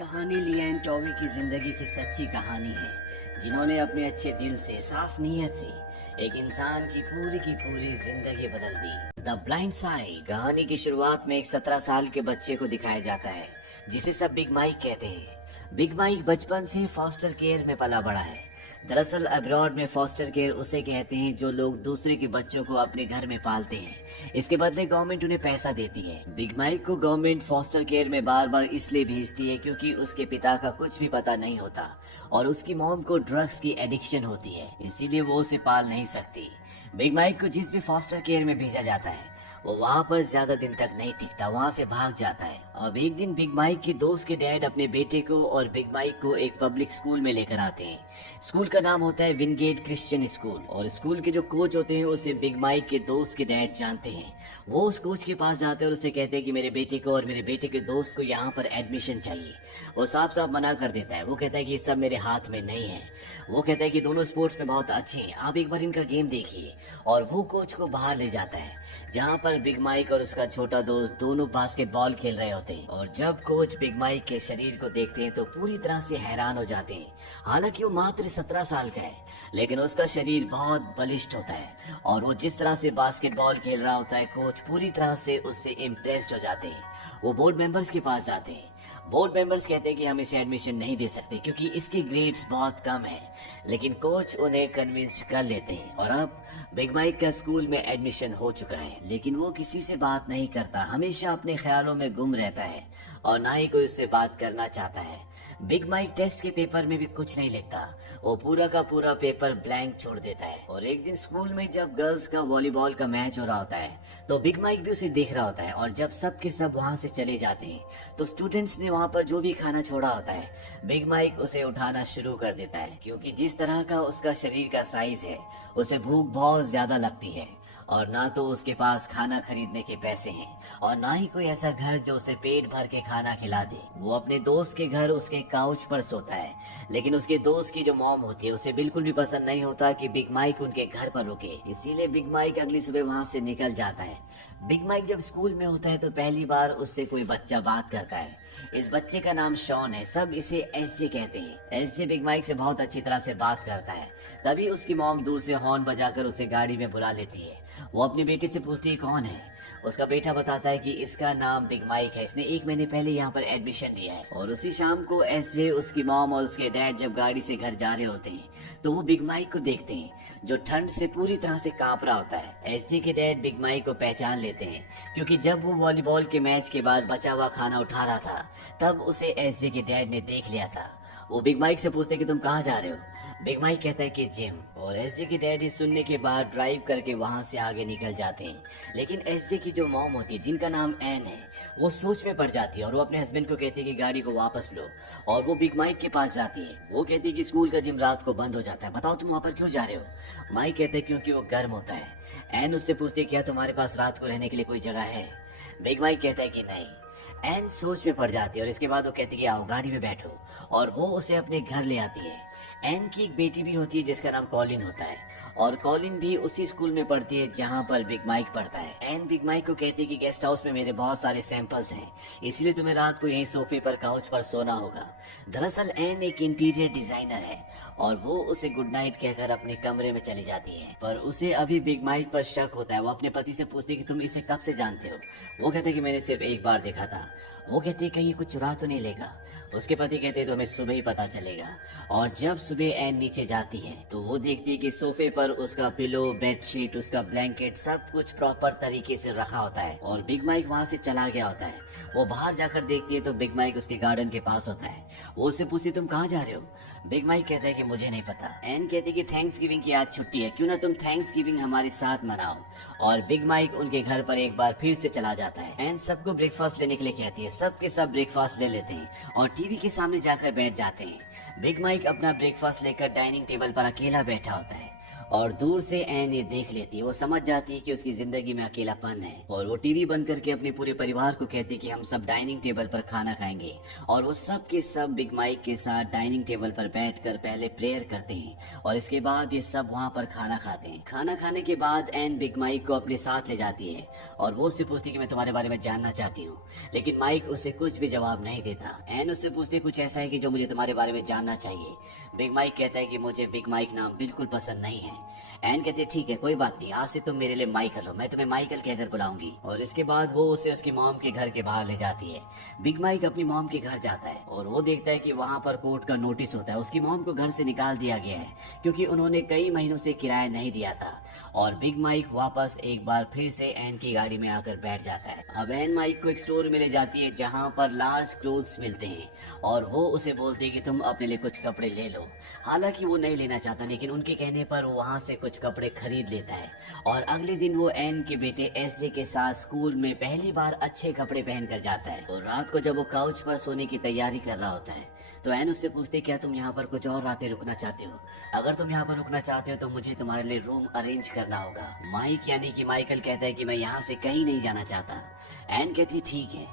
कहानी lien Tommy की जिंदगी की सच्ची कहानी है, जिन्होंने अपने अच्छे दिल से, साफ नीयत से एक इंसान की पूरी जिंदगी बदल दी। द ब्लाइंड साइड कहानी की शुरुआत में एक 17 साल के बच्चे को दिखाया जाता है, जिसे सब बिग माइक कहते हैं। बिग माइक बचपन से फॉस्टर केयर में पला बड़ा है। दरअसल अब्रॉड में फॉस्टर केयर उसे कहते हैं जो लोग दूसरे के बच्चों को अपने घर में पालते हैं। इसके बदले गवर्नमेंट उन्हें पैसा देती है। बिग माइक को गवर्नमेंट फॉस्टर केयर में बार बार इसलिए भेजती है क्योंकि उसके पिता का कुछ भी पता नहीं होता और उसकी मॉम को ड्रग्स की एडिक्शन होती है, इसीलिए वो उसे पाल नहीं सकती। बिग माइक को जिस भी फॉस्टर केयर में भेजा जाता है वो वहाँ पर ज्यादा दिन तक नहीं टिकता, वहाँ से भाग जाता है। अब एक दिन बिग माइक के दोस्त के डैड अपने बेटे को और बिग माइक को एक पब्लिक स्कूल में लेकर आते हैं। स्कूल का नाम होता है विनगेट क्रिश्चियन स्कूल और स्कूल के जो कोच होते हैं उसे बिग माइक के दोस्त के डैड जानते हैं। वो उस कोच के पास जाते हैं और उसे कहते हैं कि मेरे बेटे को और मेरे बेटे के दोस्त को यहाँ पर एडमिशन चाहिए। वो साफ साफ मना कर देता है। वो कहता है कि ये सब मेरे हाथ में नहीं है। वो कहता है कि दोनों स्पोर्ट्स में बहुत अच्छे हैं, आप एक बार इनका गेम देखिए। और वो कोच को बाहर ले जाता है जहाँ पर बिग माइक और उसका छोटा दोस्त दोनों बास्केटबॉल खेल रहे होते हैं। और जब कोच बिग माइक के शरीर को देखते हैं तो पूरी तरह से हैरान हो जाते हैं। हालांकि वो मात्र 17 साल का है, लेकिन उसका शरीर बहुत बलिष्ठ होता है और वो जिस तरह से बास्केटबॉल खेल रहा होता है, कोच पूरी तरह से उससे इम्प्रेस्ड हो जाते हैं। वो बोर्ड मेंबर्स के पास जाते हैं। बोर्ड मेंबर्स कहते हैं कि हम इसे एडमिशन नहीं दे सकते क्योंकि इसके ग्रेड्स बहुत कम हैं, लेकिन कोच उन्हें कन्विंस कर लेते हैं और अब बिग माइक का स्कूल में एडमिशन हो चुका है। लेकिन वो किसी से बात नहीं करता, हमेशा अपने ख्यालों में गुम रहता है और ना ही कोई उससे बात करना चाहता है। बिग माइक टेस्ट के पेपर में भी कुछ नहीं लिखता, वो पूरा का पूरा पेपर ब्लैंक छोड़ देता है। और एक दिन स्कूल में जब गर्ल्स का वॉलीबॉल का मैच हो रहा होता है तो बिग माइक भी उसे देख रहा होता है और जब सब के सब वहाँ से चले जाते हैं तो स्टूडेंट्स ने वहाँ पर जो भी खाना छोड़ा होता है बिग माइक उसे उठाना शुरू कर देता है, क्योंकि जिस तरह का उसका शरीर का साइज है उसे भूख बहुत ज्यादा लगती है और ना तो उसके पास खाना खरीदने के पैसे हैं और ना ही कोई ऐसा घर जो उसे पेट भर के खाना खिला दे। वो अपने दोस्त के घर उसके काउच पर सोता है, लेकिन उसके दोस्त की जो मॉम होती है उसे बिल्कुल भी पसंद नहीं होता कि बिग माइक उनके घर पर रुके, इसीलिए बिग माइक अगली सुबह वहाँ से निकल जाता है। बिग माइक जब स्कूल में होता है तो पहली बार उससे कोई बच्चा बात करता है। इस बच्चे का नाम शॉन है, सब इसे एसजे कहते हैं। एसजे बिग माइक से बहुत अच्छी तरह से बात करता है। तभी उसकी मॉम दूर से हॉर्न बजाकर उसे गाड़ी में बुला लेती है। वो अपने बेटे से पूछती है कौन है। उसका बेटा बताता है कि इसका नाम बिग माइक है, इसने 1 महीने पहले यहाँ पर एडमिशन लिया है। और उसी शाम को एसजे, उसकी मॉम और उसके डैड जब गाड़ी से घर जा रहे होते हैं तो वो बिग माइक को देखते हैं जो ठंड से पूरी तरह से कांप रहा होता है। एसजे के डैड बिग माइक को पहचान लेते हैं क्योंकि जब वो वॉलीबॉल के मैच के बाद बचा हुआ खाना उठा रहा था तब उसे एसजे के डैड ने देख लिया था। वो बिग माइक से पूछते कि तुम कहाँ जा रहे हो। बिग माइक कहता है कि जिम। और एसजे के डैडी सुनने के बाद ड्राइव करके वहाँ से आगे निकल जाते हैं। लेकिन एसजे की जो मॉम होती है जिनका नाम एन है वो सोच में पड़ जाती है और वो अपने हस्बैंड को कहती है कि गाड़ी को वापस लो। और वो बिग माइक के पास जाती है। वो कहती है कि स्कूल का जिम रात को बंद हो जाता है, बताओ तुम वहाँ पर क्यों जा रहे हो। माइक कहते हैं क्योंकि वो गर्म होता है। एन उससे पूछती है क्या तुम्हारे पास रात को रहने के लिए कोई जगह है। बिग माइक कहता है कि नहीं। एन सोच में पड़ जाती है और इसके बाद वो कहती है कि आओ गाड़ी में बैठो और वो उसे अपने घर ले आती है। एन की एक बेटी भी होती है जिसका नाम कॉलिन होता है और कॉलिन भी उसी स्कूल में पढ़ती है जहाँ पर बिग माइक पढ़ता है। एन बिग माइक को कहती है कि गेस्ट हाउस में मेरे बहुत सारे सैंपल्स हैं, इसलिए तुम्हें रात को यहीं सोफे पर काउच पर सोना होगा। दरअसल एन एक इंटीरियर डिजाइनर है और वो उसे गुड नाइट कहकर अपने कमरे में चली जाती है। पर उसे अभी बिग माइक पर शक होता है। वो अपने पति से पूछती है कि तुम इसे कब से जानते हो। वो कहते हैं कि मैंने सिर्फ एक बार देखा था। वो कहती है कहीं कुछ चुरा तो नहीं लेगा। उसके पति कहते हैं तो हमें सुबह ही पता चलेगा। और जब सुबह एन नीचे जाती है तो वो देखती है कि सोफे पर उसका पिलो, बेडशीट, उसका ब्लैंकेट सब कुछ प्रॉपर तरीके से रखा होता है और बिग माइक वहाँ से चला गया होता है। वो बाहर जाकर देखती है तो बिग माइक उसके गार्डन के पास होता है। वो उससे पूछती तुम कहाँ जा रहे हो। बिग माइक कहता है कि मुझे नहीं पता। एन कहती कि थैंक्स गिविंग की आज छुट्टी है, क्यों ना तुम थैंक्स गिविंग हमारे साथ मनाओ। और बिग माइक उनके घर पर एक बार फिर से चला जाता है। एन सबको ब्रेकफास्ट लेने के लिए कहती है, सब के सब ब्रेकफास्ट ले लेते हैं और टीवी के सामने जाकर बैठ जाते हैं। बिग माइक अपना ब्रेकफास्ट लेकर डाइनिंग टेबल पर अकेला बैठा होता है। और दूर से एन ये देख लेती है। वो समझ जाती है कि उसकी जिंदगी में अकेलापन है और वो टीवी बंद करके अपने पूरे परिवार को कहती है कि हम सब डाइनिंग टेबल पर खाना खाएंगे। और वो सब के सब बिग माइक के साथ डाइनिंग टेबल पर बैठकर पहले प्रेयर करते हैं और इसके बाद ये सब वहाँ पर खाना खाते हैं। खाना खाने के बाद एन बिग माइक को अपने साथ ले जाती है और वो उससे पूछती है कि मैं तुम्हारे बारे में जानना चाहती हूँ, लेकिन माइक उसे कुछ भी जवाब नहीं देता। एन उससे पूछती है कुछ ऐसा है कि जो मुझे तुम्हारे बारे में जानना चाहिए। बिग माइक कहता है कि मुझे बिग माइक नाम बिल्कुल पसंद नहीं है। एन कहती है ठीक है कोई बात नहीं, आज से तुम मेरे लिए माइकल हो, मैं तुम्हें माइकल कहकर बुलाऊंगी। और इसके बाद वो उसे उसकी मॉम के घर के बाहर ले जाती है। बिग माइक अपनी मॉम के घर जाता है और वो देखता है कि वहाँ पर कोर्ट का नोटिस होता है। उसकी मॉम को घर से निकाल दिया गया है क्योंकि उन्होंने कई महीनों से किराया नहीं दिया था। और बिग माइक वापस एक बार फिर से एन की गाड़ी में आकर बैठ जाता है। अब एन माइक को एक स्टोर में ले जाती है जहाँ पर लार्ज क्लोथ्स मिलते हैं और वो उसे बोलती है कि तुम अपने लिए कुछ कपड़े ले लो। हालांकि वो नहीं लेना चाहता, लेकिन उनके कहने पर वो वहाँ से कुछ कपड़े खरीद लेता है। और अगले दिन वो एन के बेटे एसजे के साथ स्कूल में पहली बार अच्छे कपड़े पहन कर जाता है। और रात को जब वो काउच पर सोने की तैयारी कर रहा होता है तो एन उससे पूछते क्या तुम यहाँ पर कुछ और रातें रुकना चाहते हो? अगर तुम यहाँ पर रुकना चाहते हो तो मुझे तुम्हारे लिए रूम अरेंज करना होगा। माइक यानी कि माइकल कहता है कि मैं यहाँ से कहीं नहीं जाना चाहता। एन कहती है ठीक है।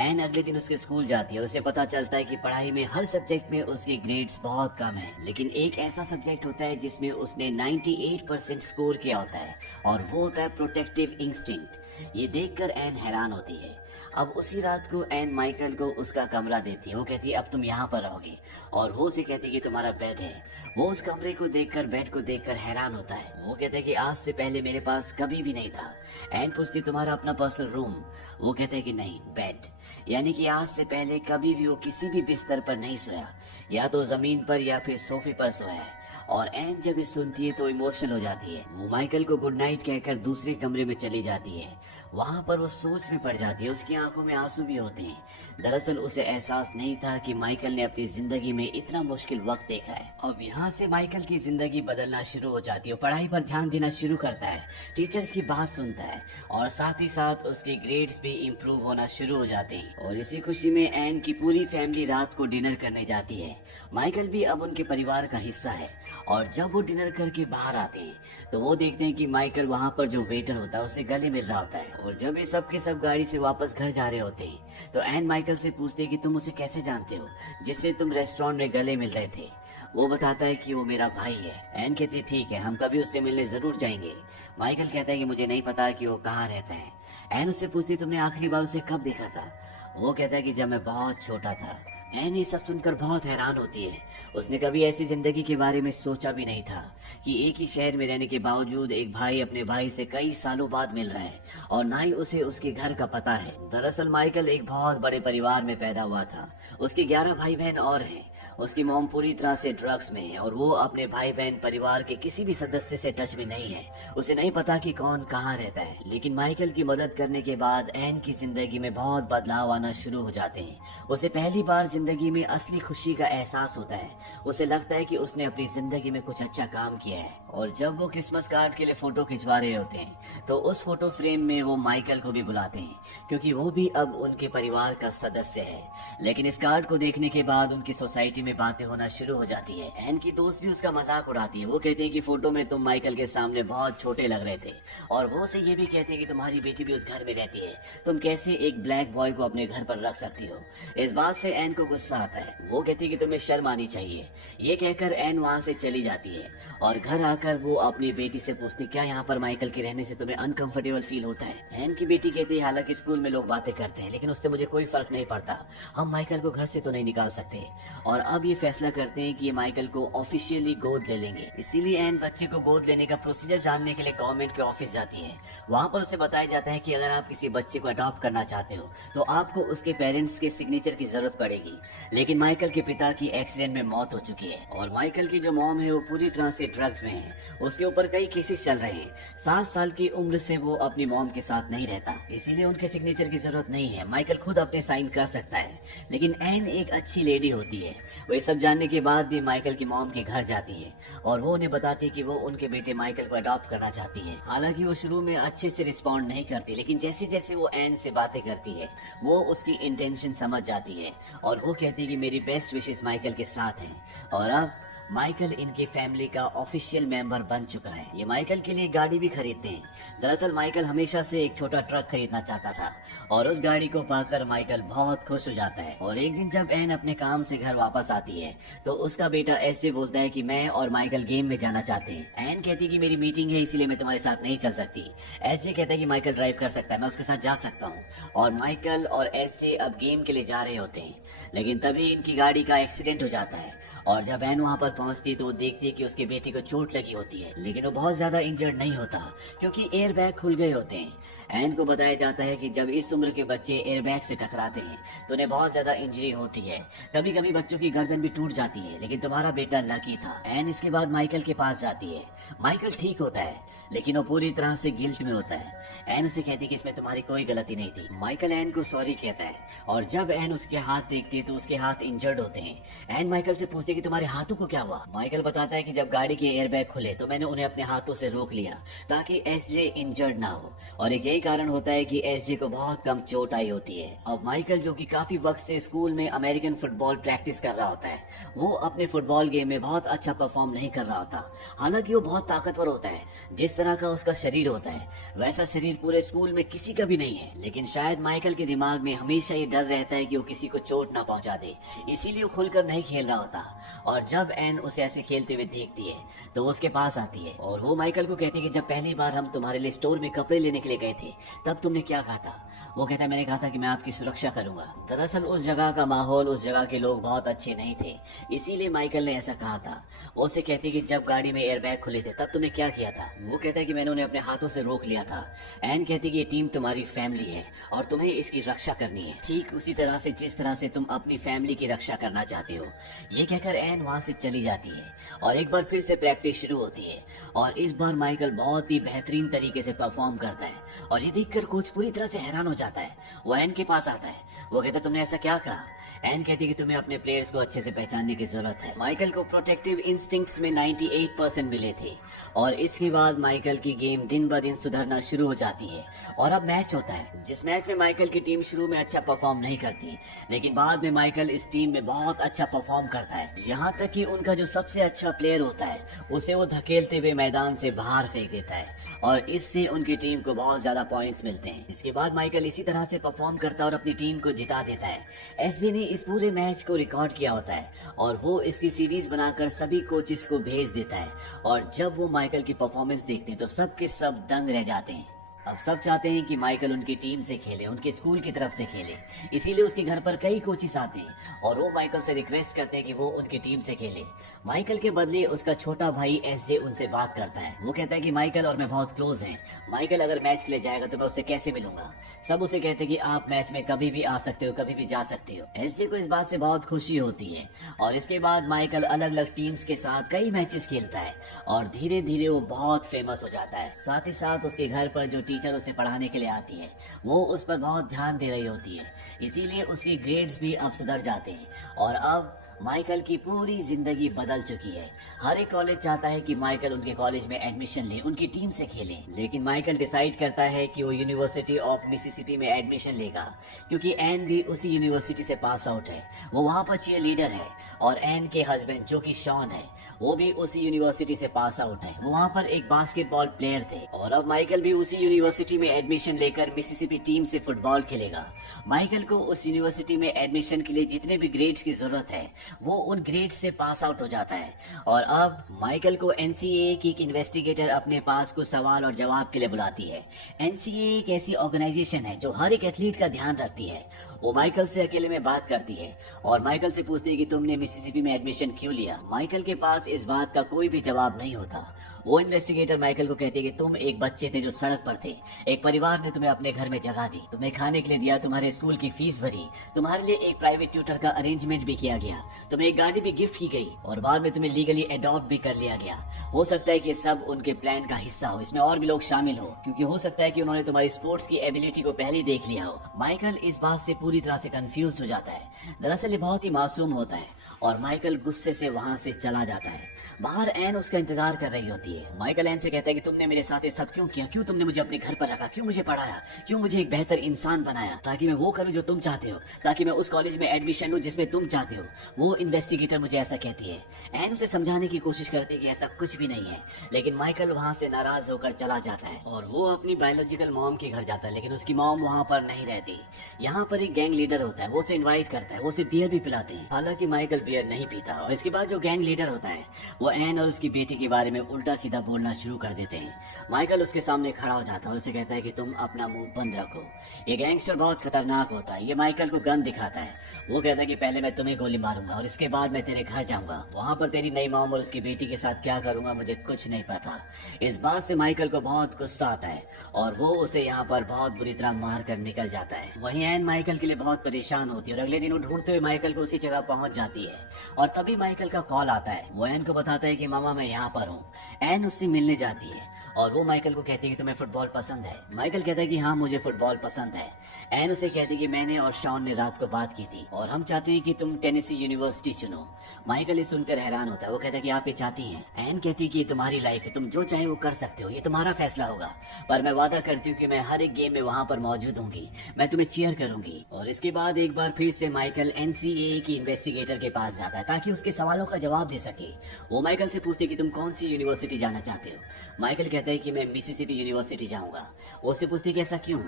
एन अगले दिन उसके स्कूल जाती है और उसे पता चलता है कि पढ़ाई में हर सब्जेक्ट में उसके ग्रेड्स बहुत कम हैं, लेकिन एक ऐसा सब्जेक्ट होता है जिसमें उसने 98% स्कोर किया होता है और वो होता है प्रोटेक्टिव इंस्टिंक्ट। ये देखकर एन हैरान होती है। अब उसी रात को एन माइकल को उसका कमरा देती है। वो कहती है अब तुम यहाँ पर रहोगे और वो उसे कहती है कि तुम्हारा बेड है। वो उस कमरे को देखकर बेड को देखकर हैरान होता है। वो कहता है कि आज से पहले मेरे पास कभी भी नहीं था। एन पूछती तुम्हारा अपना पर्सनल रूम? वो कहता है कि नहीं, बेड। यानी कि आज से पहले कभी भी वो किसी भी बिस्तर पर नहीं सोया, या तो जमीन पर या फिर सोफे पर सोया है। और एन जब ये सुनती है तो इमोशनल हो जाती है। वो माइकल को गुड नाइट कहकर दूसरे कमरे में चली जाती है। वहाँ पर वो सोच में पड़ जाती है। उसकी आंखों में आंसू भी होते हैं। दरअसल उसे एहसास नहीं था कि माइकल ने अपनी जिंदगी में इतना मुश्किल वक्त देखा है। अब यहाँ से माइकल की जिंदगी बदलना शुरू हो जाती है। पढ़ाई पर ध्यान देना शुरू करता है, टीचर्स की बात सुनता है और साथ ही साथ उसके ग्रेड्स भी इम्प्रूव होना शुरू हो जाते हैं। और इसी खुशी में एन की पूरी फैमिली रात को डिनर करने जाती है। माइकल भी अब उनके परिवार का हिस्सा है। और जब वो डिनर करके बाहर आते हैं तो वो देखते हैं कि माइकल वहाँ पर जो वेटर होता है उससे गले मिल रहा होता है। और जब ये सब के सब गाड़ी से वापस घर जा रहे होते हैं तो एन माइकल से पूछते हैं कि तुम उसे कैसे जानते हो जिससे तुम रेस्टोरेंट में गले मिल रहे थे? वो बताता है कि वो मेरा भाई है। एन कहती है ठीक है, हम कभी उससे मिलने जरूर जाएंगे। माइकल कहता है कि मुझे नहीं पता कि वो कहाँ रहता है। एन उससे पूछती तुमने आखिरी बार उसे कब देखा था? वो कहता है कि जब मैं बहुत छोटा था। एन ये सब सुनकर बहुत हैरान होती है। उसने कभी ऐसी जिंदगी के बारे में सोचा भी नहीं था कि एक ही शहर में रहने के बावजूद एक भाई अपने भाई से कई सालों बाद मिल रहा है और ना ही उसे उसके घर का पता है। दरअसल माइकल एक बहुत बड़े परिवार में पैदा हुआ था। उसके 11 भाई बहन और हैं। उसकी मॉम पूरी तरह से ड्रग्स में है और वो अपने भाई बहन परिवार के किसी भी सदस्य से टच में नहीं है। उसे नहीं पता कि कौन कहाँ रहता है। लेकिन माइकल की मदद करने के बाद एन की जिंदगी में बहुत बदलाव आना शुरू हो जाते हैं। उसे पहली बार जिंदगी में असली खुशी का एहसास होता है। उसे लगता है कि उसने अपनी जिंदगी में कुछ अच्छा काम किया है। और जब वो क्रिसमस कार्ड के लिए फोटो खिंचवा रहे होते हैं तो उस फोटो फ्रेम में वो माइकल को भी बुलाते हैं क्योंकि वो भी अब उनके परिवार का सदस्य है। लेकिन इस कार्ड को देखने के बाद उनकी सोसाइटी में बातें होना शुरू हो जाती है। एन की दोस्त भी उसका मजाक उड़ाती है। वो कहते हैं कि फोटो में तुम माइकल के सामने बहुत छोटे लग रहे थे। और वो उसे ये भी कहते हैं कि तुम्हारी बेटी भी उस घर में रहती है, तुम कैसे एक ब्लैक बॉय को अपने घर पर रख सकती हो। इस बात से एन को गुस्सा आता है। वो कहती है कि तुम्हें शर्म आनी चाहिए। ये कहकर एन वहाँ से चली जाती है और घर आकर वो अपनी बेटी से पूछती क्या यहाँ पर माइकल के रहने से तुम्हें अनकंफर्टेबल फील होता है। एन की बेटी कहती है हालांकि स्कूल में लोग बातें करते हैं लेकिन उससे मुझे कोई फर्क नहीं पड़ता, हम माइकल को घर से तो नहीं निकाल सकते। और अब ये फैसला करते हैं कि ये माइकल को ऑफिशियली गोद ले लेंगे। इसीलिए एन बच्चे को गोद लेने का प्रोसीजर जानने के लिए गवर्नमेंट के ऑफिस जाती है। वहाँ पर उसे बताया जाता है कि अगर आप किसी बच्चे को अडॉप्ट करना चाहते हो तो आपको उसके पेरेंट्स के सिग्नेचर की जरूरत पड़ेगी। लेकिन माइकल के पिता की एक्सीडेंट में मौत हो चुकी है और माइकल की जो मॉम है वो पूरी तरह से ड्रग्स में है। उसके ऊपर कई केसेस चल रहे हैं। 7 साल की उम्र से वो अपनी मॉम के साथ नहीं रहता, इसीलिए उनके सिग्नेचर की जरूरत नहीं है। माइकल खुद अपने साइन कर सकता है। लेकिन एन एक अच्छी लेडी होती है। वो ये सब जानने के बाद भी माइकल की मॉम के घर जाती है और वो उन्हें बताती है कि वो उनके बेटे माइकल को अडॉप्ट करना चाहती है। हालांकि वो शुरू में अच्छे से रिस्पॉन्ड नहीं करती, लेकिन जैसे जैसे वो एन से बातें करती है वो उसकी इंटेंशन समझ जाती है और वो कहती है कि मेरी बेस्ट विशेस माइकल के साथ हैं। और अब माइकल इनकी फैमिली का ऑफिशियल मेंबर बन चुका है। ये माइकल के लिए गाड़ी भी खरीदते हैं। दरअसल माइकल हमेशा से एक छोटा ट्रक खरीदना चाहता था और उस गाड़ी को पाकर माइकल बहुत खुश हो जाता है। और एक दिन जब एन अपने काम से घर वापस आती है तो उसका बेटा एसजे बोलता है कि मैं और माइकल गेम में जाना चाहते हैं। एन कहती है कि मेरी मीटिंग है इसलिए मैं तुम्हारे साथ नहीं चल सकती। एसजे कहता है कि माइकल ड्राइव कर सकता है, मैं उसके साथ जा सकता हूँ। और माइकल और एसजे अब गेम के लिए जा रहे होते हैं, लेकिन तभी इनकी गाड़ी का एक्सीडेंट हो जाता है। और जब एन वहाँ पर पहुँचती है तो वो देखती है कि उसके बेटे को चोट लगी होती है, लेकिन वो बहुत ज्यादा इंजर्ड नहीं होता क्योंकि एयर बैग खुल गए होते हैं। एन को बताया जाता है कि जब इस उम्र के बच्चे एयर बैग से टकराते हैं तो उन्हें बहुत ज्यादा इंजरी होती है, कभी कभी बच्चों की गर्दन भी टूट जाती है, लेकिन तुम्हारा बेटा लकी था। एन इसके बाद माइकल के पास जाती है। माइकल ठीक होता है लेकिन वो पूरी तरह से गिल्ट में होता है। एन उसे कहती है कि इसमें तुम्हारी कोई गलती नहीं थी। माइकल एन को सॉरी कहता है और जब एन उसके हाथ देखती है तो उसके हाथ इंजर्ड होते हैं। एन माइकल से पूछती है कि तुम्हारे हाथों को क्या हुआ। माइकल बताता है कि जब गाड़ी के एयरबैग खुले तो मैंने उन्हें अपने हाथों से रोक लिया ताकि एसजे इंजर्ड ना हो, और एक यही कारण होता है कि एसजे को बहुत कम चोट आई होती है। अब माइकल जो कि काफी वक्त से स्कूल में अमेरिकन फुटबॉल प्रैक्टिस कर रहा होता है, वो अपने फुटबॉल गेम में बहुत अच्छा परफॉर्म नहीं कर रहा होता। हालांकि वो बहुत ताकतवर होता है, जिस तरह का उसका शरीर होता है वैसा शरीर पूरे स्कूल में किसी का भी नहीं है। लेकिन शायद माइकल के दिमाग में हमेशा ये डर रहता है कि वो किसी को चोट ना पहुंचा दे, इसीलिए वो खुलकर नहीं खेल रहा होता। और जब एन उसे ऐसे खेलते हुए देखती है तो वो उसके पास आती है और वो माइकल को कहती है कि जब पहली बार हम तुम्हारे लिए स्टोर में कपड़े लेने के लिए गए थे तब तुमने क्या कहा था। वो कहता है मैंने कहा था कि मैं आपकी सुरक्षा करूंगा। दरअसल उस जगह का माहौल, उस जगह के लोग बहुत अच्छे नहीं थे, इसीलिए माइकल ने ऐसा कहा था। वो उसे कहती है कि जब गाड़ी में एयरबैग खुले थे तब तुमने क्या किया था। वो कहता है कि मैंने उन्हें अपने हाथों से रोक लिया था। एन कहती है कि ये टीम तुम्हारी फैमिली है और तुम्हें इसकी रक्षा करनी है, ठीक उसी तरह से जिस तरह से तुम अपनी फैमिली की रक्षा करना चाहते हो। ये कहकर एन वहाँ से चली जाती है और एक बार फिर से प्रैक्टिस शुरू होती है और इस बार माइकल बहुत ही बेहतरीन तरीके से परफॉर्म करता है और ये देखकर कोच पूरी तरह से हैरान हो जाता है। वो एन के पास आता है, वो कहता है तुमने ऐसा क्या कहा। एन कहती है कि तुम्हें अपने प्लेयर्स को अच्छे से पहचानने की जरूरत है। माइकल को प्रोटेक्टिव इंस्टिंक्ट्स में 98% मिले थे और इसके बाद माइकल की गेम दिन ब दिन सुधरना शुरू हो जाती है और अब मैच होता है, जिस मैच में माइकल की टीम शुरू में अच्छा परफॉर्म नहीं करती, लेकिन बाद में माइकल इस टीम में बहुत अच्छा परफॉर्म करता है। यहाँ तक कि उनका जो सबसे अच्छा प्लेयर होता है उसे वो धकेलते हुए मैदान से बाहर फेंक देता है और इससे उनकी टीम को बहुत ज्यादा पॉइंट्स मिलते हैं। इसके बाद माइकल इसी तरह से परफॉर्म करता है और अपनी टीम को जिता देता है। एसजे ने इस पूरे मैच को रिकॉर्ड किया होता है और वो इसकी सीरीज बनाकर सभी कोचेस को भेज देता है और जब वो माइकल की परफॉर्मेंस देखते हैं तो सब के सब दंग रह जाते हैं। अब सब चाहते हैं कि माइकल उनकी टीम से खेले, उनके स्कूल की तरफ से खेले, इसीलिए उसके घर पर कई कोचेस आते हैं और वो माइकल से रिक्वेस्ट करते हैं कि वो उनकी टीम से खेले। माइकल के बदले उसका छोटा भाई एसजे उनसे बात करता है। वो कहता है कि माइकल और मैं बहुत क्लोज हैं, माइकल अगर मैच के लिए जाएगा तो मैं उससे कैसे मिलूंगा। सब उसे कहते हैं कि आप मैच में कभी भी आ सकते हो, कभी भी जा सकते हो। एसजे को इस बात से बहुत खुशी होती है और इसके बाद माइकल अलग अलग टीम्स के साथ कई मैचेस खेलता है और धीरे धीरे वो बहुत फेमस हो जाता है। साथ ही साथ उसके घर पर जो टीचर उसे पढ़ाने के लिए आती है वो उस पर बहुत ध्यान दे रही होती है, इसीलिए उसके ग्रेड्स भी अब सुधर जाते हैं और अब माइकल की पूरी जिंदगी बदल चुकी है। हर एक कॉलेज चाहता है कि माइकल उनके कॉलेज में एडमिशन ले, उनकी टीम से खेले, लेकिन माइकल डिसाइड करता है कि वो यूनिवर्सिटी ऑफ मिसिसिपी में एडमिशन लेगा क्योंकि एन भी उसी यूनिवर्सिटी से पास आउट है। वो वहाँ पर चीयर लीडर है और एन के हस्बैंड जो कि शॉन है वो भी उसी यूनिवर्सिटी से पास आउट है। वो वहाँ पर एक बास्केटबॉल प्लेयर थे और अब माइकल भी उसी यूनिवर्सिटी में एडमिशन लेकर मिसिसिपी टीम से फुटबॉल खेलेगा। माइकल को उस यूनिवर्सिटी में एडमिशन के लिए जितने भी ग्रेड्स की जरूरत है वो उन ग्रेड्स से पास आउट हो जाता है और अब माइकल को एनसीएए की एक इन्वेस्टिगेटर अपने पास कुछ सवाल और जवाब के लिए बुलाती है। एनसीएए एक ऐसी ऑर्गेनाइजेशन है जो हर एक एथलीट का ध्यान रखती है। वो माइकल से अकेले में बात करती है और माइकल से पूछती है कि तुमने मिसिसिपी में एडमिशन क्यों लिया। माइकल के पास इस बात का कोई भी जवाब नहीं होता। वो इन्वेस्टिगेटर माइकल को कहती है कि तुम एक बच्चे थे जो सड़क पर थे, एक परिवार ने तुम्हें अपने घर में जगह दी, तुम्हें खाने के लिए दिया, तुम्हारे स्कूल की फीस भरी, तुम्हारे लिए एक प्राइवेट ट्यूटर का अरेंजमेंट भी किया गया, तुम्हें एक गाड़ी भी गिफ्ट की गई और बाद में तुम्हें लीगली अडॉप्ट भी कर लिया गया। हो सकता है कि सब उनके प्लान का हिस्सा हो, इसमें और भी लोग शामिल हो क्योंकि हो सकता है कि उन्होंने तुम्हारी स्पोर्ट्स की एबिलिटी को पहले देख लिया हो। माइकल इस बात से पूरी तरह से कंफ्यूज हो जाता है। दरअसल ये बहुत ही मासूम होता है और माइकल गुस्से से वहाँ से चला जाता है। बाहर एन उसका इंतजार कर रही होती है। है। माइकल एन से कहता है कि तुमने मेरे साथ ये सब क्यों किया, क्यों तुमने मुझे अपने घर पर रखा, क्यों मुझे पढ़ाया, क्यों मुझे एक बेहतर इंसान बनाया, ताकि मैं वो करूं जो तुम चाहते हो, ताकि मैं उस कॉलेज में एडमिशन लूं जिसमें तुम चाहते हो। वो इन्वेस्टिगेटर मुझे ऐसा कहती है। एन उसे समझाने की कोशिश करती है कि ऐसा कुछ भी नहीं है, लेकिन माइकल वहां से नाराज होकर चला जाता है और वो अपनी बायोलॉजिकल मॉम के घर जाता है, लेकिन उसकी मॉम वहां पर नहीं रहती। यहाँ पर एक गैंग लीडर होता है, वो उसे इनवाइट करता है, वो उसे बियर भी पिलाते हैं। हालांकि माइकल बियर नहीं पीता। और इसके बाद जो गैंग लीडर होता है वो एन और उसकी बेटी के बारे में उल्टा सीधा बोलना शुरू कर देते हैं। माइकल उसके सामने खड़ा हो जाता है और उसे कहता है कि तुम अपना मुंह बंद रखो। ये गैंगस्टर बहुत खतरनाक होता है। ये माइकल को गन दिखाता है। वो कहता है कि पहले मैं तुम्हें गोली मारूंगा और इसके बाद मैं तेरे घर जाऊंगा। वहां पर तेरी नई मॉम और उसकी बेटी के साथ क्या करूंगा मुझे कुछ नहीं पता। इस बात से माइकल को बहुत गुस्सा आता है और वो उसे यहाँ पर बहुत बुरी तरह मार कर निकल जाता है। वहीं एन माइकल के लिए बहुत परेशान होती है और अगले दिन वो ढूंढते हुए माइकल को उसी जगह पहुंच जाती है। और तभी माइकल का कॉल आता है। वो एन को बताता है कि मामा मैं यहाँ पर हूँ। एन उससे मिलने जाती है और वो माइकल को कहती है कि तुम्हें फुटबॉल पसंद है। माइकल कहता है कि हाँ मुझे फुटबॉल पसंद है। एन उसे कहती है कि मैंने और शॉन ने रात को बात की थी और हम चाहते हैं कि तुम टेनेसी यूनिवर्सिटी चुनो। माइकल ये सुनकर हैरान होता है। वो कहता है कि आप ये चाहती हैं। एन कहती है कि ये तुम्हारी लाइफ है, तुम जो चाहे वो कर सकते हो, ये तुम्हारा फैसला होगा, पर मैं वादा करती हूँ कि मैं हर एक गेम में वहाँ पर मौजूद होंगी, मैं तुम्हें चीयर करूंगी। और इसके बाद एक बार फिर से माइकल NCAA की इन्वेस्टिगेटर के पास जाता है ताकि उसके सवालों का जवाब दे सके। वो माइकल से पूछती है कि तुम कौन सी यूनिवर्सिटी जाना चाहते हो। माइकल कहता है कि मैं मिसिसिपी यूनिवर्सिटी जाऊंगा। वो उससे पूछती है कि ऐसा क्यों।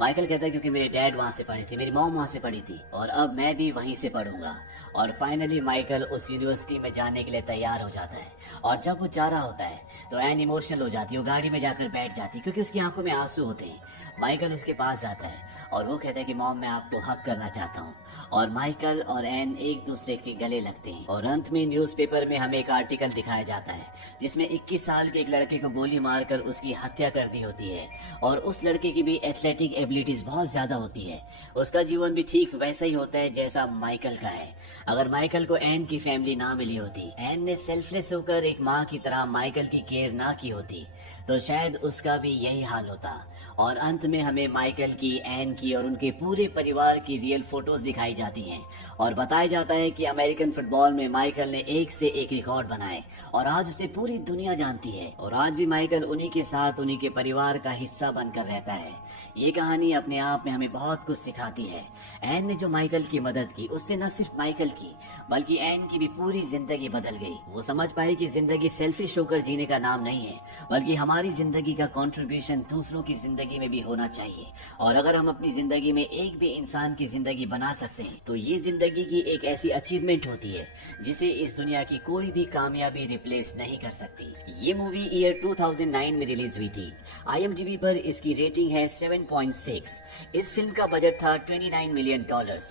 माइकल कहता है क्योंकि मेरे डैड वहां से पढ़े थे, मेरी मॉम वहां से पढ़ी थी और अब मैं भी वहीं से पढ़ूंगा। और फाइनली माइकल उस यूनिवर्सिटी में जाने के लिए तैयार हो जाता है और जब वो जा रहा होता है तो एन इमोशनल हो जाती है। वो गाड़ी में जाकर बैठ जाती है क्योंकि उसकी आंखों में आंसू होते हैं। माइकल उसके पास जाता है और वो कहता है कि मॉम मैं आपको हक करना चाहता हूँ। और माइकल और एन एक दूसरे के गले लगते हैं। और अंत में न्यूज़पेपर में हमें एक आर्टिकल दिखाया जाता है जिसमें 21 साल के एक लड़के को गोली मारकर उसकी हत्या कर दी होती है। और उस लड़के की भी एथलेटिक एबिलिटीज बहुत ज्यादा होती है। उसका जीवन भी ठीक वैसा ही होता है जैसा माइकल का है। अगर माइकल को एन की फैमिली ना मिली होती, एन ने सेल्फलेस होकर एक माँ की तरह माइकल की केयर ना की होती, तो शायद उसका भी यही हाल होता। और अंत में हमें माइकल की, एन की और उनके पूरे परिवार की रियल फोटोज दिखाई जाती हैं और बताया जाता है कि अमेरिकन फुटबॉल में माइकल ने एक से एक रिकॉर्ड बनाए और आज उसे पूरी दुनिया जानती है। और आज भी माइकल उन्हीं के साथ उन्हीं के परिवार का हिस्सा बनकर रहता है। ये कहानी अपने आप में हमें बहुत कुछ सिखाती है। एन ने जो माइकल की मदद की, उससे न सिर्फ माइकल की बल्कि एन की भी पूरी जिंदगी बदल गई। वो समझ पाई कि जिंदगी सेल्फिश होकर जीने का नाम नहीं है, बल्कि हमारी जिंदगी का कंट्रीब्यूशन दूसरों की जिंदगी में भी होना चाहिए। और अगर हम अपनी जिंदगी में एक भी इंसान की जिंदगी बना सकते हैं तो ये जिंदगी की एक ऐसी अचीवमेंट होती है जिसे इस दुनिया की कोई भी कामयाबी रिप्लेस नहीं कर सकती। ये मूवी ईयर 2009 में रिलीज हुई थी। IMDb पर इसकी रेटिंग है 7.6। इस फिल्म का बजट था $29 मिलियन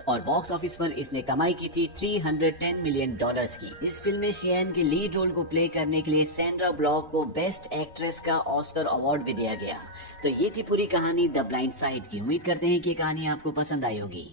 और बॉक्स ऑफिस पर इसने कमाई की थी $310 मिलियन की। इस फिल्म में शियन के लीड रोल को प्ले करने के लिए सैंड्रा ब्लॉक को बेस्ट एक्ट्रेस का ऑस्कर अवार्ड भी दिया गया। तो ये थी पूरी कहानी द ब्लाइंड साइड की। उम्मीद करते हैं कि कहानी आपको पसंद आई होगी।